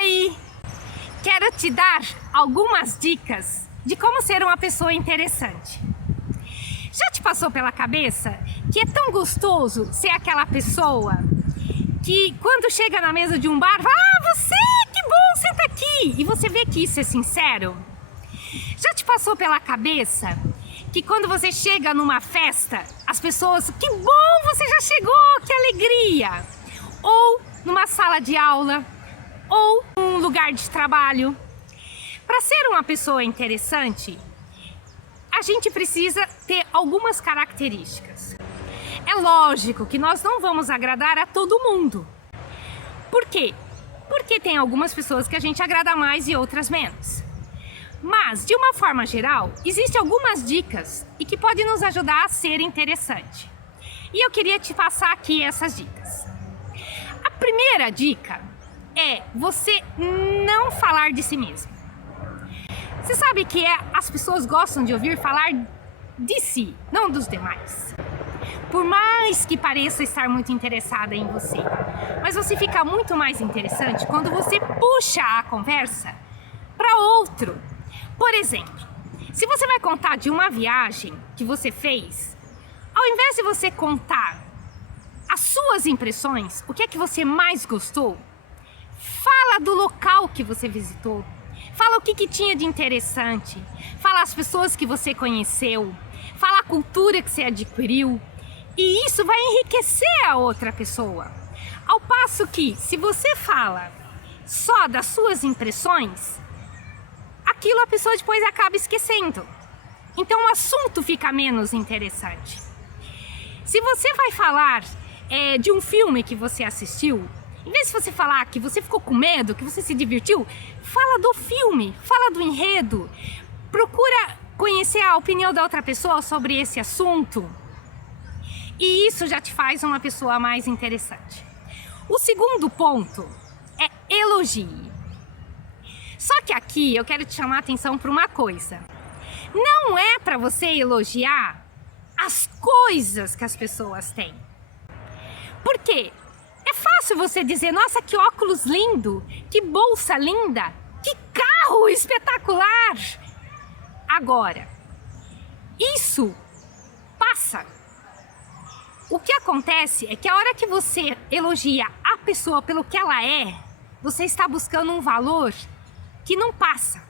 Oi! Quero te dar algumas dicas de como ser uma pessoa interessante. Já te passou pela cabeça que é tão gostoso ser aquela pessoa que quando chega na mesa de um bar, fala, você, que bom, senta aqui! E você vê que isso é sincero? Já te passou pela cabeça que quando você chega numa festa, as pessoas, que bom, você já chegou, que alegria! Ou numa sala de aula, ou num lugar de trabalho. Para ser uma pessoa interessante, a gente precisa ter algumas características. É lógico que nós não vamos agradar a todo mundo. Por quê? Porque tem algumas pessoas que a gente agrada mais e outras menos. Mas, de uma forma geral, existem algumas dicas e que podem nos ajudar a ser interessante. E eu queria te passar aqui essas dicas. A primeira dica é você não falar de si mesmo. Você sabe que as pessoas gostam de ouvir falar de si, não dos demais. Por mais que pareça estar muito interessada em você, mas você fica muito mais interessante quando você puxa a conversa para outro. Por exemplo, se você vai contar de uma viagem que você fez, ao invés de você contar as suas impressões, o que é que você mais gostou, fala do local que você visitou, fala o que tinha de interessante, fala as pessoas que você conheceu, fala a cultura que você adquiriu, e isso vai enriquecer a outra pessoa. Ao passo que, se você fala só das suas impressões, aquilo a pessoa depois acaba esquecendo. Então o assunto fica menos interessante. Se você vai falar de um filme que você assistiu, em vez de você falar que você ficou com medo, que você se divertiu, fala do filme, fala do enredo. Procura conhecer a opinião da outra pessoa sobre esse assunto. E isso já te faz uma pessoa mais interessante. O segundo ponto é elogie. Só que aqui eu quero te chamar a atenção para uma coisa. Não é para você elogiar as coisas que as pessoas têm. Por quê? É fácil você dizer, nossa, que óculos lindo, que bolsa linda, que carro espetacular. Agora, isso passa. O que acontece é que a hora que você elogia a pessoa pelo que ela é, você está buscando um valor que não passa.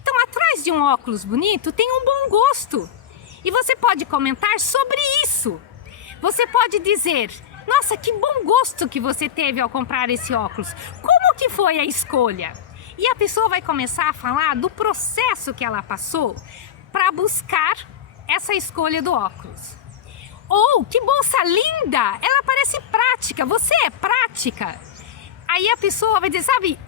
Então, atrás de um óculos bonito tem um bom gosto. E você pode comentar sobre isso. Você pode dizer, nossa, que bom gosto que você teve ao comprar esse óculos. Como que foi a escolha? E a pessoa vai começar a falar do processo que ela passou para buscar essa escolha do óculos. Ou, que bolsa linda! Ela parece prática, você é prática. Aí a pessoa vai dizer, sabe,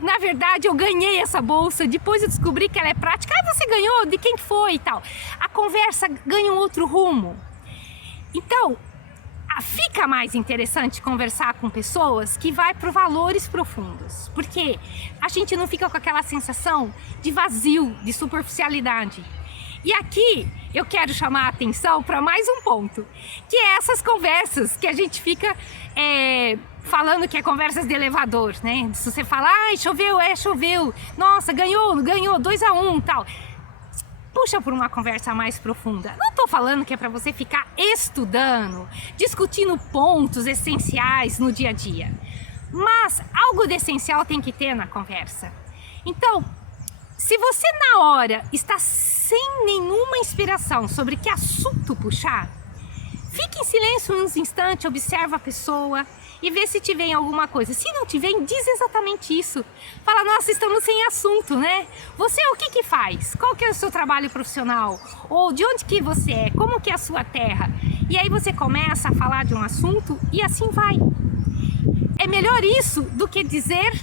na verdade, eu ganhei essa bolsa, depois eu descobri que ela é prática. Ah, você ganhou? De quem foi e tal? A conversa ganha um outro rumo. Então, fica mais interessante conversar com pessoas que vai para valores profundos. Porque a gente não fica com aquela sensação de vazio, de superficialidade. E aqui eu quero chamar a atenção para mais um ponto, que é essas conversas que a gente fica falando que é conversas de elevador, né? Se você fala, ai, choveu, choveu, nossa, ganhou, 2-1, tal. Puxa por uma conversa mais profunda. Não estou falando que é para você ficar estudando, discutindo pontos essenciais no dia a dia, mas algo de essencial tem que ter na conversa. Então, se você na hora está sem nenhuma inspiração sobre que assunto puxar, fique em silêncio uns instantes, observa a pessoa e vê se te vem alguma coisa. Se não te vem, diz exatamente isso. Fala, nossa, estamos sem assunto, né? Você o que faz? Qual que é o seu trabalho profissional? Ou de onde que você é? Como que é a sua terra? E aí você começa a falar de um assunto e assim vai. É melhor isso do que dizer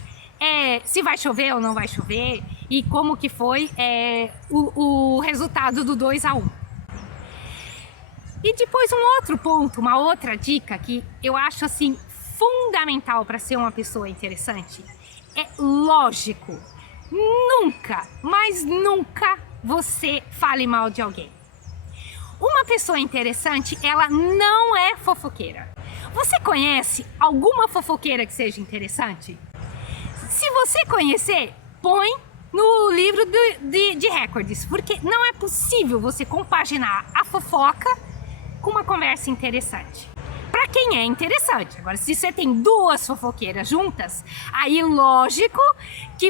se vai chover ou não vai chover e como que foi o resultado do 2-1. E depois um outro ponto, uma outra dica que eu acho assim fundamental para ser uma pessoa interessante, é lógico, nunca, mas nunca você fale mal de alguém. Uma pessoa interessante, ela não é fofoqueira. Você conhece alguma fofoqueira que seja interessante? Se você conhecer, põe no livro de recordes, porque não é possível você compaginar a fofoca com uma conversa interessante. Para quem é interessante. Agora, se você tem duas fofoqueiras juntas, aí lógico que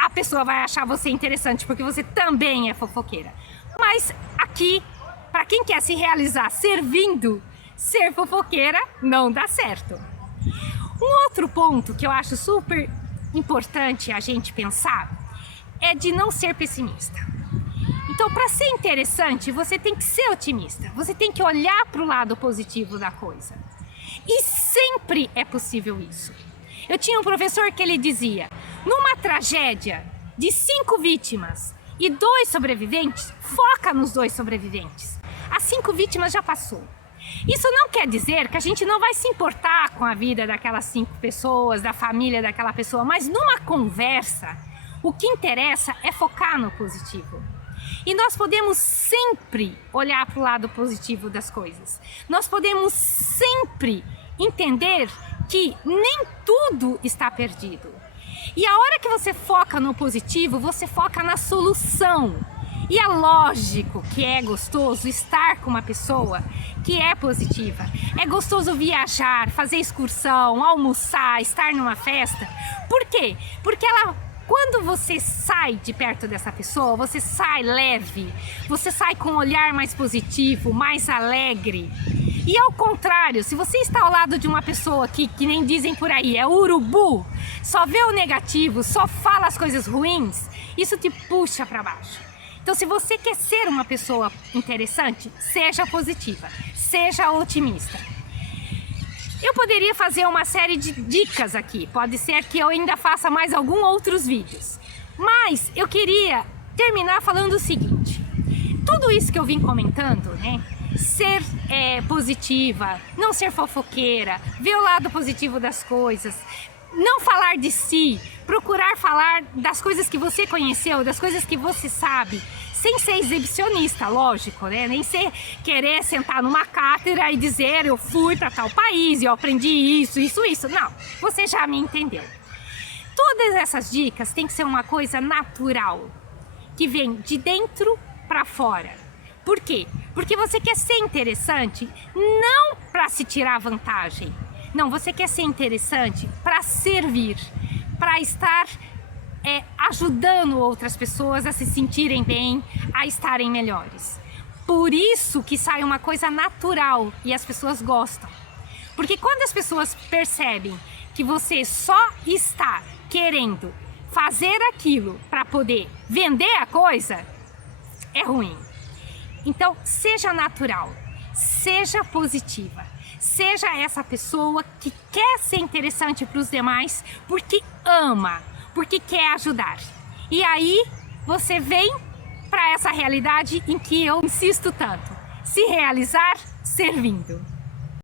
a pessoa vai achar você interessante, porque você também é fofoqueira. Mas aqui, para quem quer se realizar servindo, ser fofoqueira não dá certo. Um outro ponto que eu acho super importante a gente pensar é de não ser pessimista. Então, para ser interessante, você tem que ser otimista. Você tem que olhar para o lado positivo da coisa. E sempre é possível isso. Eu tinha um professor que ele dizia: numa tragédia de 5 vítimas e 2 sobreviventes, foca nos 2 sobreviventes. As 5 vítimas já passou. Isso não quer dizer que a gente não vai se importar com a vida daquelas 5 pessoas, da família daquela pessoa, mas numa conversa, o que interessa é focar no positivo. E nós podemos sempre olhar para o lado positivo das coisas. Nós podemos sempre entender que nem tudo está perdido. E a hora que você foca no positivo, você foca na solução. E é lógico que é gostoso estar com uma pessoa que é positiva. É gostoso viajar, fazer excursão, almoçar, estar numa festa. Por quê? Porque quando você sai de perto dessa pessoa, você sai leve, você sai com um olhar mais positivo, mais alegre. E ao contrário, se você está ao lado de uma pessoa que nem dizem por aí, é urubu, só vê o negativo, só fala as coisas ruins, isso te puxa para baixo. Então, se você quer ser uma pessoa interessante, seja positiva, seja otimista. Eu poderia fazer uma série de dicas aqui, pode ser que eu ainda faça mais alguns outros vídeos. Mas eu queria terminar falando o seguinte: tudo isso que eu vim comentando, né? Ser positiva, não ser fofoqueira, ver o lado positivo das coisas, não falar de si, procurar falar das coisas que você conheceu, das coisas que você sabe, sem ser exibicionista, lógico, né? Nem querer sentar numa cátedra e dizer eu fui para tal país e eu aprendi isso. Não, você já me entendeu. Todas essas dicas têm que ser uma coisa natural, que vem de dentro para fora. Por quê? Porque você quer ser interessante não para se tirar vantagem. Não, você quer ser interessante para servir, para estar ajudando outras pessoas a se sentirem bem, a estarem melhores. Por isso que sai uma coisa natural e as pessoas gostam. Porque quando as pessoas percebem que você só está querendo fazer aquilo para poder vender a coisa, é ruim. Então, seja natural, seja positiva. Seja essa pessoa que quer ser interessante para os demais porque ama, porque quer ajudar. E aí você vem para essa realidade em que eu insisto tanto: se realizar servindo.